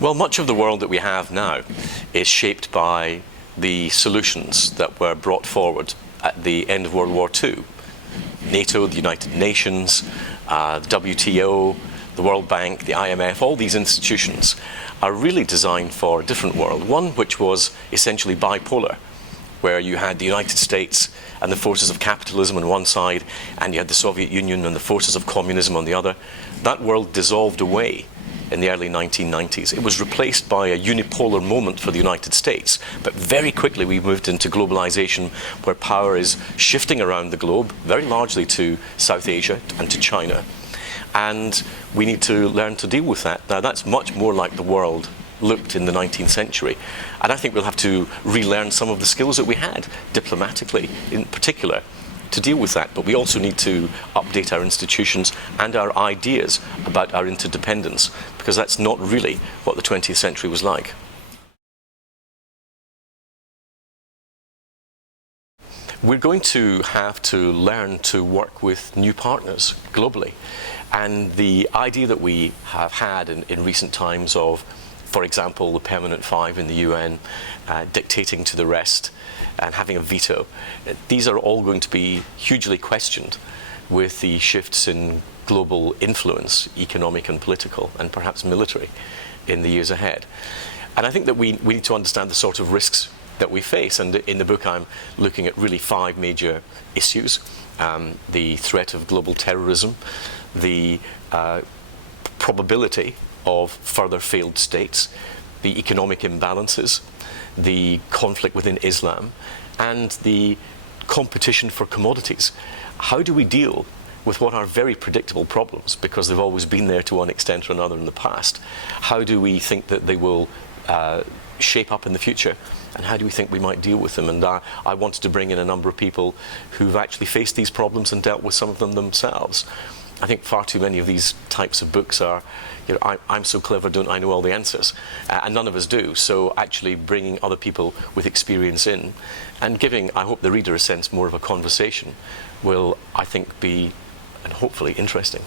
Well, much of the world that we have now is shaped by the solutions that were brought forward at the end of World War II. NATO, the United Nations, the WTO, the World Bank, the IMF, all these institutions are really designed for a different world, one which was essentially bipolar, where you had the United States and the forces of capitalism on one side, and you had the Soviet Union and the forces of communism on the other. That world dissolved away in the early 1990s. It was replaced by a unipolar moment for the United States, but very quickly we moved into globalization, where power is shifting around the globe, very largely to South Asia and to China. And we need to learn to deal with that. Now, that's much more like the world looked in the 19th century. And I think we'll have to relearn some of the skills that we had, diplomatically in particular, to deal with that. But we also need to update our institutions and our ideas about our interdependence, because that's not really what the 20th century was like. We're going to have to learn to work with new partners globally. And the idea that we have had in recent times of, for example, the Permanent Five in the UN dictating to the rest and having a veto, these are all going to be hugely questioned with the shifts in global influence, economic and political, and perhaps military, in the years ahead. And I think that we need to understand the sort of risks that we face. And in the book, I'm looking at really 5 major issues. The threat of global terrorism, the probability of further failed states, the economic imbalances, the conflict within Islam, and the competition for commodities. How do we deal with what are very predictable problems, because they've always been there to one extent or another in the past? How do we think that they will shape up in the future, and how do we think we might deal with them? And I wanted to bring in a number of people who've actually faced these problems and dealt with some of them themselves. I think far too many of these types of books are, I'm so clever, don't I know all the answers? And none of us do. So actually bringing other people with experience in and giving, I hope, the reader a sense more of a conversation will, I think, be, and hopefully, interesting.